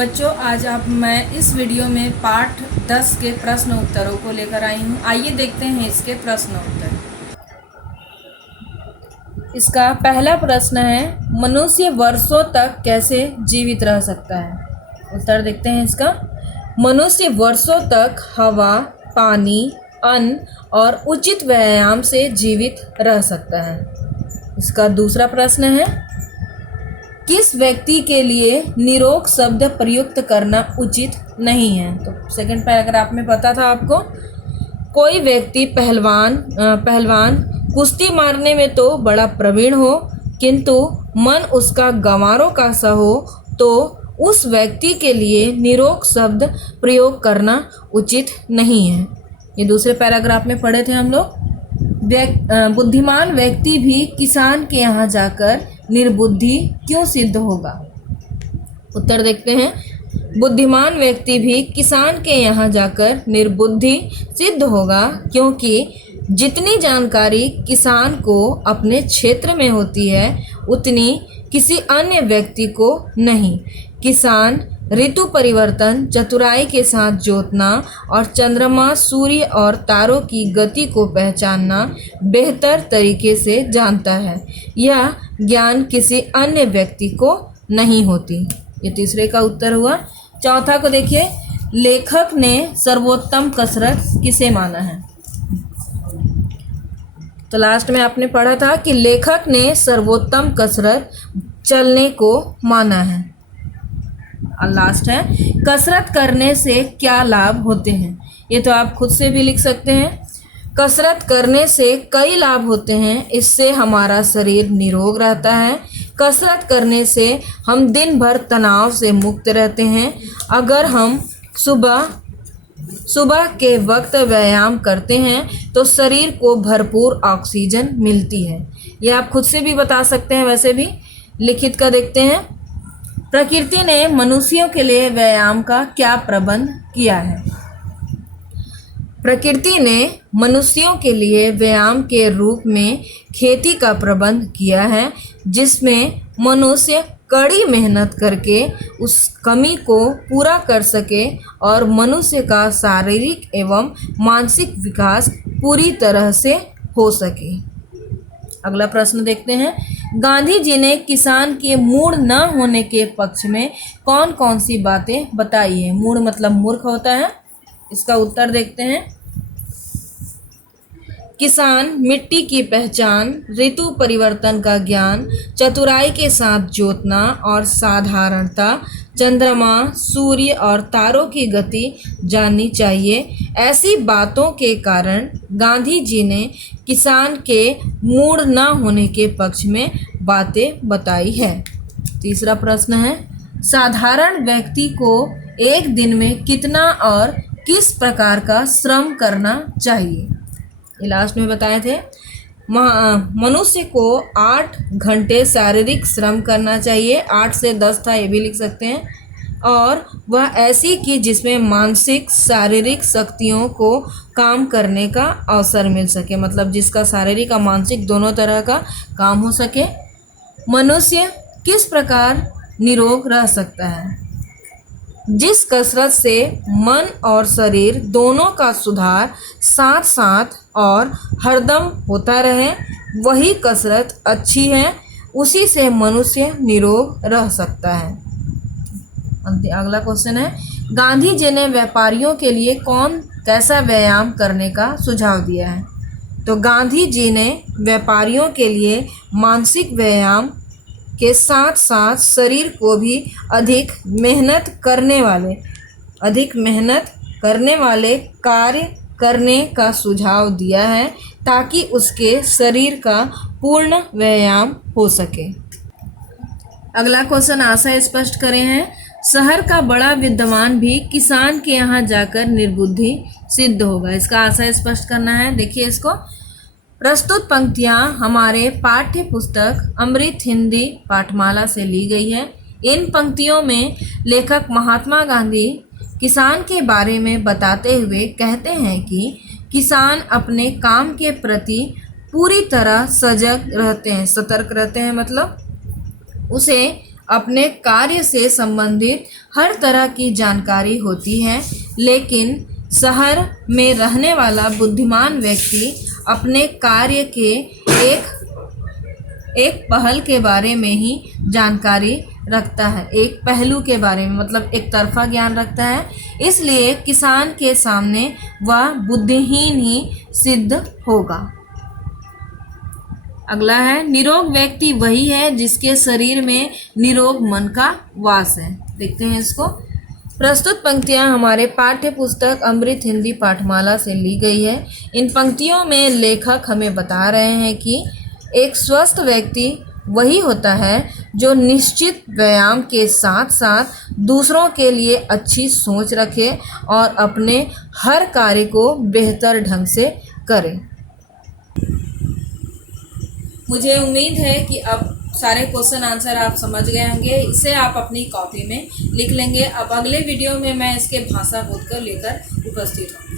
बच्चों, आज आप मैं इस वीडियो में पाठ 10 के प्रश्न उत्तरों को लेकर आई हूँ। आइए देखते हैं इसके प्रश्न उत्तर। इसका पहला प्रश्न है, मनुष्य वर्षों तक कैसे जीवित रह सकता है। उत्तर देखते हैं इसका। मनुष्य वर्षों तक हवा, पानी, अन्न और उचित व्यायाम से जीवित रह सकता है। इसका दूसरा प्रश्न है, किस व्यक्ति के लिए निरोग शब्द प्रयुक्त करना उचित नहीं है। तो सेकंड पैराग्राफ में पता था आपको, कोई व्यक्ति पहलवान कुश्ती मारने में तो बड़ा प्रवीण हो, किंतु मन उसका गंवारों का सा हो, तो उस व्यक्ति के लिए निरोग शब्द प्रयोग करना उचित नहीं है। ये दूसरे पैराग्राफ में पढ़े थे हम लोग। बुद्धिमान व्यक्ति भी किसान के यहाँ जाकर निर्बुद्धि क्यों सिद्ध होगा। उत्तर देखते हैं, बुद्धिमान व्यक्ति भी किसान के यहाँ जाकर निर्बुद्धि सिद्ध होगा, क्योंकि जितनी जानकारी किसान को अपने क्षेत्र में होती है उतनी किसी अन्य व्यक्ति को नहीं। किसान ऋतु परिवर्तन, चतुराई के साथ जोतना और चंद्रमा, सूर्य और तारों की गति को पहचानना बेहतर तरीके से जानता है। यह ज्ञान किसी अन्य व्यक्ति को नहीं होती। ये तीसरे का उत्तर हुआ। चौथा को देखिए, लेखक ने सर्वोत्तम कसरत किसे माना है। तो लास्ट में आपने पढ़ा था कि लेखक ने सर्वोत्तम कसरत चलने को माना है। और लास्ट है, कसरत करने से क्या लाभ होते हैं। ये तो आप खुद से भी लिख सकते हैं। कसरत करने से कई लाभ होते हैं। इससे हमारा शरीर निरोग रहता है। कसरत करने से हम दिन भर तनाव से मुक्त रहते हैं। अगर हम सुबह के वक्त व्यायाम करते हैं तो शरीर को भरपूर ऑक्सीजन मिलती है। ये आप खुद से भी बता सकते हैं, वैसे भी लिखित का देखते हैं। प्रकृति ने मनुष्यों के लिए व्यायाम का क्या प्रबंध किया है। प्रकृति ने मनुष्यों के लिए व्यायाम के रूप में खेती का प्रबंध किया है, जिसमें मनुष्य कड़ी मेहनत करके उस कमी को पूरा कर सके और मनुष्य का शारीरिक एवं मानसिक विकास पूरी तरह से हो सके। अगला प्रश्न देखते हैं, गांधी जी ने किसान के मूढ़ न होने के पक्ष में कौन कौन सी बातें बताई है। मूढ़ मतलब मूर्ख होता है। इसका उत्तर देखते हैं, किसान मिट्टी की पहचान, ऋतु परिवर्तन का ज्ञान, चतुराई के साथ जोतना और साधारणता, चंद्रमा, सूर्य और तारों की गति जाननी चाहिए। ऐसी बातों के कारण गांधी जी ने किसान के मूढ़ न होने के पक्ष में बातें बताई है। तीसरा प्रश्न है, साधारण व्यक्ति को एक दिन में कितना और किस प्रकार का श्रम करना चाहिए। ये लास्ट में बताए थे। मनुष्य को 8 घंटे शारीरिक श्रम करना चाहिए। 8 से 10 था, ये भी लिख सकते हैं। और वह ऐसी कि जिसमें मानसिक शारीरिक शक्तियों को काम करने का अवसर मिल सके, मतलब जिसका शारीरिक और मानसिक दोनों तरह का काम हो सके। मनुष्य किस प्रकार निरोग रह सकता है। जिस कसरत से मन और शरीर दोनों का सुधार साथ साथ और हरदम होता रहे, वही कसरत अच्छी है। उसी से मनुष्य निरोग रह सकता है। अगला क्वेश्चन है, गांधी जी ने व्यापारियों के लिए कैसा व्यायाम करने का सुझाव दिया है। तो गांधी जी ने व्यापारियों के लिए मानसिक व्यायाम के साथ साथ शरीर को भी अधिक मेहनत करने वाले कार्य करने का सुझाव दिया है, ताकि उसके शरीर का पूर्ण व्यायाम हो सके। अगला क्वेश्चन आशय स्पष्ट करें हैं, शहर का बड़ा विद्वान भी किसान के यहाँ जाकर निर्बुद्धि सिद्ध होगा। इसका आशय स्पष्ट करना है। देखिए इसको, प्रस्तुत पंक्तियाँ हमारे पाठ्य पुस्तक अमृत हिंदी पाठमाला से ली गई है। इन पंक्तियों में लेखक महात्मा गांधी किसान के बारे में बताते हुए कहते हैं कि किसान अपने काम के प्रति पूरी तरह सतर्क रहते हैं, मतलब उसे अपने कार्य से संबंधित हर तरह की जानकारी होती है, लेकिन शहर में रहने वाला बुद्धिमान व्यक्ति अपने कार्य के एक पहल के बारे में ही जानकारी रखता है, एक पहलू के बारे में, मतलब एक तरफा ज्ञान रखता है। इसलिए किसान के सामने वह बुद्धिहीन ही सिद्ध होगा। अगला है, निरोग व्यक्ति वही है जिसके शरीर में निरोग मन का वास है। देखते हैं इसको। प्रस्तुत पंक्तियां हमारे पाठ्य पुस्तक अमृत हिंदी पाठमाला से ली गई है। इन पंक्तियों में लेखक हमें बता रहे हैं कि एक स्वस्थ व्यक्ति वही होता है जो निश्चित व्यायाम के साथ साथ दूसरों के लिए अच्छी सोच रखे और अपने हर कार्य को बेहतर ढंग से करे। मुझे उम्मीद है कि अब सारे क्वेश्चन आंसर आप समझ गए होंगे। इसे आप अपनी कॉपी में लिख लेंगे। अब अगले वीडियो में मैं इसके भाषा बोध कर लेकर उपस्थित हूँ।